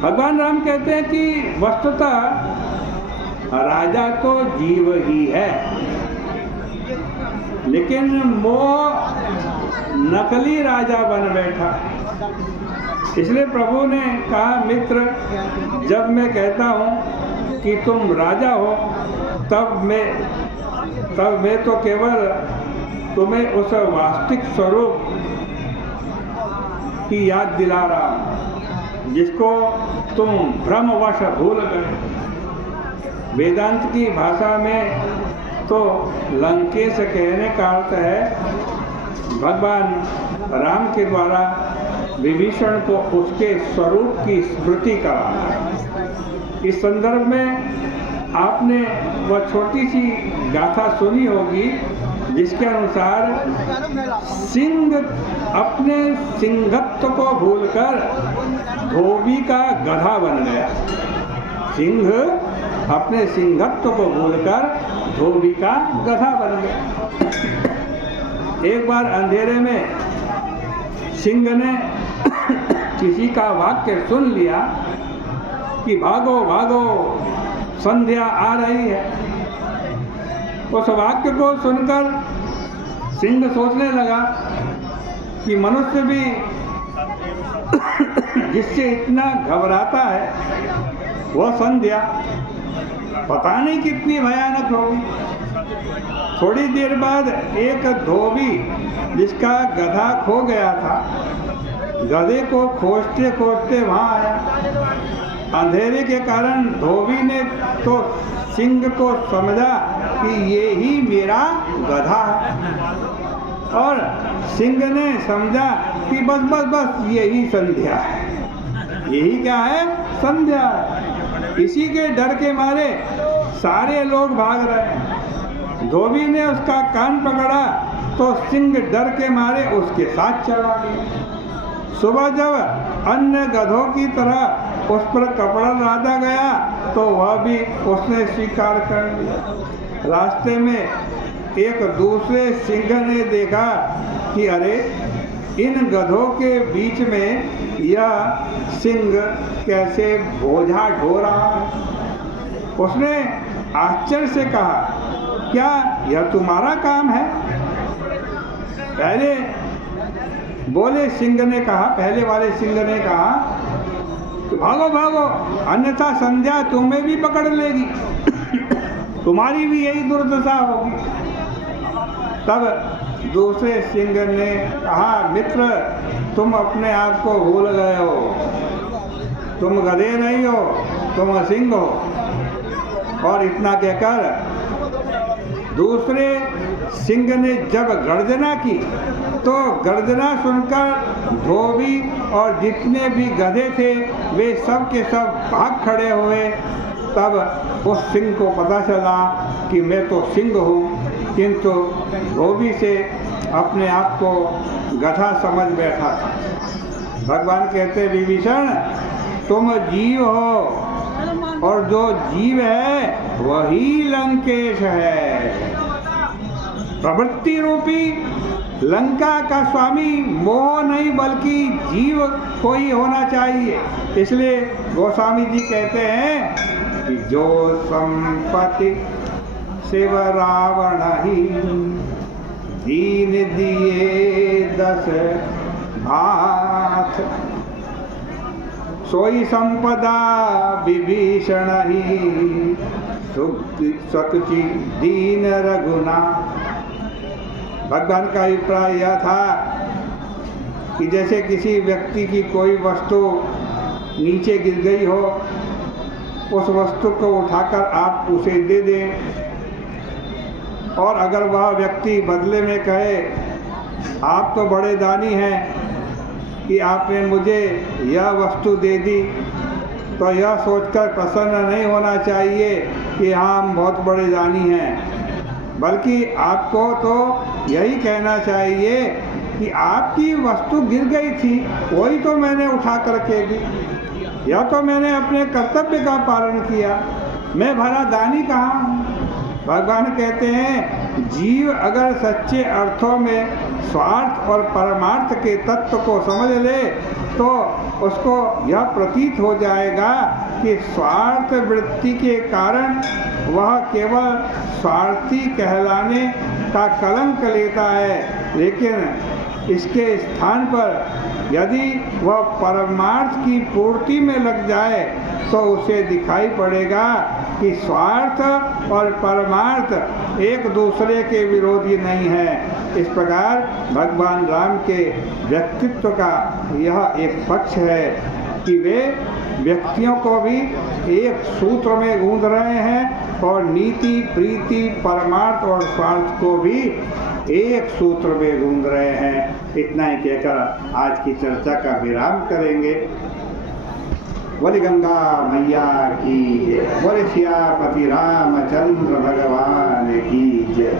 भगवान राम कहते हैं कि वस्तुतः राजा तो जीव ही है, लेकिन मोह नकली राजा बन बैठा। इसलिए प्रभु ने कहा, मित्र, जब मैं कहता हूँ कि तुम राजा हो, तब मैं तो केवल तुम्हें उस वास्तविक स्वरूप की याद दिला रहा हूँ जिसको तुम भ्रमवश भूल गए। वेदांत की भाषा में तो लंकेश कहने का अर्थ है भगवान राम के द्वारा विभीषण को उसके स्वरूप की स्मृति कराना। इस संदर्भ में आपने वह छोटी सी गाथा सुनी होगी जिसके अनुसार सिंह अपने सिंहत्व को भूलकर धोबी का गधा बन गया। सिंह अपने सिंहत्व को भूलकर धोबी का गधा बन गया। एक बार अंधेरे में सिंह ने किसी का वाक्य सुन लिया कि भागो भागो संध्या आ रही है। उस वाक्य को सुनकर सिंह सोचने लगा कि मनुष्य भी जिससे इतना घबराता है वह संध्या पता नहीं कितनी भयानक होगी। थोड़ी देर बाद एक धोबी जिसका गधा खो गया था, गधे को खोजते खोजते वहाँ आया। अंधेरे के कारण धोबी ने तो सिंह को समझा कि ये ही मेरा गधा है, और सिंह ने समझा कि बस बस बस यही संध्या है। यही क्या है? संध्या है। इसी के डर के मारे सारे लोग भाग रहे हैं। धोबी ने उसका कान पकड़ा तो सिंह डर के मारे उसके साथ चला गया। सुबह जब अन्य गधों की तरह उस पर कपड़ा लादा गया तो वह भी उसने स्वीकार कर लिया। रास्ते में एक दूसरे सिंह ने देखा कि अरे, इन गधों के बीच में यह सिंह कैसे बोझा ढो रहा है। उसने आश्चर्य से कहा, क्या यह तुम्हारा काम है? पहले वाले सिंह ने कहा तो भागो भागो, अन्यथा संध्या तुम्हें भी पकड़ लेगी, तुम्हारी भी यही दुर्दशा होगी। तब दूसरे सिंह ने कहा, मित्र, तुम अपने आप को भूल गए हो, तुम गधे नहीं हो, तुम सिंह हो। और इतना कहकर दूसरे सिंह ने जब गर्जना की तो गर्जना सुनकर धोबी और जितने भी गधे थे वे सब के सब भाग खड़े हुए। तब उस सिंह को पता चला कि मैं तो सिंह हूँ, किंतु धोबी से अपने आप को गधा समझ बैठा था। भगवान कहते, विभीषण, तुम जीव हो और जो जीव है वही लंकेश है। प्रवृत्ति रूपी लंका का स्वामी मोह नहीं बल्कि जीव को ही होना चाहिए। इसलिए गोस्वामी जी कहते हैं कि जो संपत्ति शिव रावण ही दीन दिए 10 भात, सोई संपदा विभीषण ही सतुचि दीन रघुनाथ। भगवान का अभिप्राय यह था कि जैसे किसी व्यक्ति की कोई वस्तु नीचे गिर गई हो, उस वस्तु को उठाकर आप उसे दे दें, और अगर वह व्यक्ति बदले में कहे, आप तो बड़े दानी हैं कि आपने मुझे यह वस्तु दे दी, तो यह सोचकर प्रसन्न नहीं होना चाहिए कि हाँ, हम बहुत बड़े दानी हैं, बल्कि आपको तो यही कहना चाहिए कि आपकी वस्तु गिर गई थी, वही तो मैंने उठा करके दी, या तो मैंने अपने कर्तव्य का पालन किया, मैं भला दानी कहाँ हूँ। भगवान कहते हैं, जीव अगर सच्चे अर्थों में स्वार्थ और परमार्थ के तत्व को समझ ले तो उसको यह प्रतीत हो जाएगा कि स्वार्थ वृत्ति के कारण वह केवल स्वार्थी कहलाने का कलंक लेता है, लेकिन इसके स्थान पर यदि वह परमार्थ की पूर्ति में लग जाए तो उसे दिखाई पड़ेगा कि स्वार्थ और परमार्थ एक दूसरे के विरोधी नहीं है। इस प्रकार भगवान राम के व्यक्तित्व का यह एक पक्ष है कि वे व्यक्तियों को भी एक सूत्र में गूंथ रहे हैं और नीति, प्रीति, परमार्थ और स्वार्थ को भी एक सूत्र में गूंथ रहे हैं। इतना ही कहकर आज की चर्चा का विराम करेंगे। बोले गंगा मैया की जय, बोले सियापति रामचंद्र भगवान की जय।